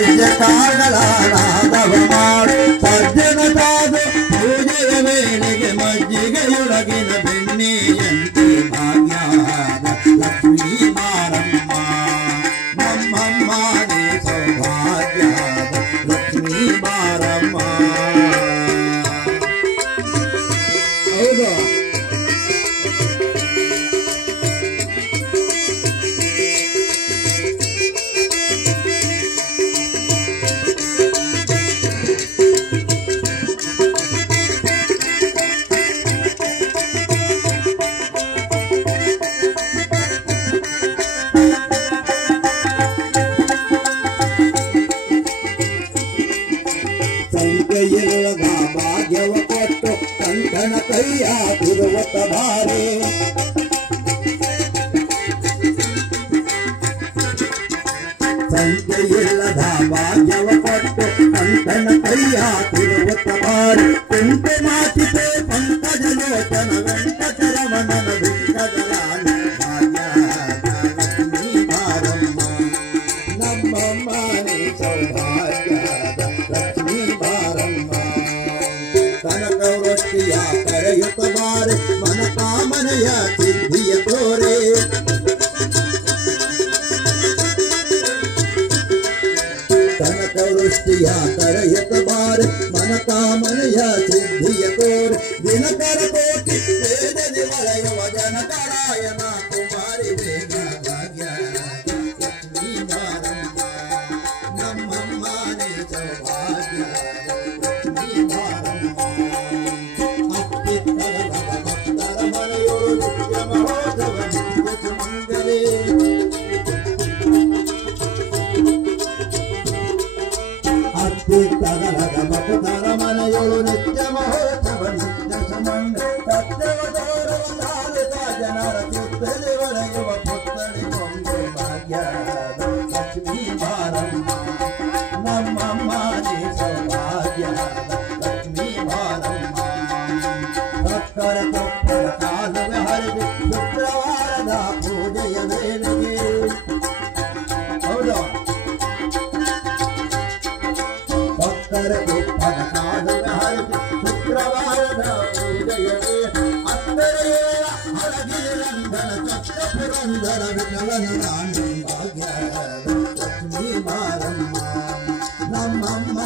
ನೈವೇದ್ಯ ಕಾಣಲಾರಾಧವ ಮಾಡು ಸಜ್ಜನ ಸಾಧು ಪೂಜೆಯ ವೇಳೆಗೆ ಮಜ್ಜಿಗೆಯೊಳಗಿನ ಬೆಣ್ಣೆಯಂತೆ ಭಾಗ್ಯದ ಲಕ್ಷ್ಮೀ ಮಾರಮ್ಮ ನಮ್ಮಮ್ಮ ನೀ ಸೌಭಾಗ್ಯದ ಲಕ್ಷ್ಮೀ ಮಾರಮ್ಮ. ಹೌದು ಸಂಖ್ಯೆಯಿಲ್ಲದ ಭಾಗ್ಯವ ಕೊಟ್ಟು ಕಂಕಣ ಕೈಯ ತಿರುವತ್ತ ಬಾರೆ ಸಂಖ್ಯೆಯಿಲ್ಲದ ಭಾಗ್ಯವ ಕೊಟ್ಟು ಕಂಕಣ ಕೈಯ ತಿರುವತ್ತ ಬಾರೆ ಕುಂಟೆ ಮಾತಿತೆ ಪಂಕಜ ಲೋಚನ ವೆಂಕಟರಮಣನ ವೆಂಕಟರಾಣಿ ಭಾಗ್ಯದ ಲಕ್ಷ್ಮೀ ಮಾರಮ್ಮ ನಮ್ಮಮ್ಮ ನೀ ಸೌಭಾಗ್ಯದ ಲಕ್ಷ್ಮೀ ಮಾರಮ್ಮ. ಕನಕ ವೃಷ್ಟಿಯ ಕರೆಯುತ್ತ ಬಾರೆ ಮನ ಕಾಮನೆಯ ಸಿದ್ಧಿಯ ತೋರೆ ಕನಕ ವೃಷ್ಟಿಯ ಕರೆಯುತ್ತ ಬಾರೆ ಮನ ಕಾಮನೆಯ ಸಿದ್ಧಿಯ ತೋರೆ ದಿನಕರ ಕೋಟಿ ವೇದನೆ ವಲಯವ ಜನಕರಾಯನ ಕುಮಾರಿ ಬೇಗ ಭಾಗ್ಯ ಲಕ್ಷ್ಮೀ ಮಾರಮ್ಮ ನಮ್ಮಮ್ಮ ನೀ ಸೌಭಾಗ್ಯ ಲಕ್ಷ್ಮೀ ಮಾರಮ್ಮ. ಅತ್ತಿತ್ತರದ ಭಕ್ತರ ಮನೆಯೊಳು ನಿತ್ಯ ಮಹೋತ್ಸವ ನಿತ್ಯ ಸುಮಂಗಲೇ ಅತ್ತಿತ್ತರದ ಭಕ್ತರ ಮನೆಯೊಳು ನಿತ್ಯ ಮಹೋತ್ಸವ ನಿತ್ಯ ಸುಮಂಗಲ ಸತ್ಯವ ಗೌರವ ಸಾಲಿದ ಜನರ ಚಿತ್ತಲಿ ಒಳೆಯುವ ಪುತ್ಥಳಿ ಕೊಂಬೆ ಭಾಗ್ಯದ ಲಕ್ಷ್ಮೀ ಮಾರಮ್ಮ ನಮ್ಮಮ್ಮ ನೀ ಸೌಭಾಗ್ಯದ ಲಕ್ಷ್ಮೀ ಮಾರಮ್ಮ. ಭಕ್ತರ ಕೊಪ್ಪಳ ಕಾಲುವೆ ಹರಿದು ಶುಕ್ರವಾರದ ಪೂಜೆಯ ವೇಳೆಗೆ ಹೌದು ಭಕ್ತರ ಕೊಪ್ಪಳ ಕಾಲುವೆ ಹರಿದು ಶುಕ್ರವಾರದ ಪೂಜೆಯ ಅಂದರೆಯ ಹಳಗಿರಂಧನ ಚಕ್ರ ಪುರಂದರ ವಿಠಲನ ರಾಣಿ ಭಾಗ್ಯದ ಲಕ್ಷ್ಮೀ ಮಾರಮ್ಮ ನಮ್ಮಮ್ಮ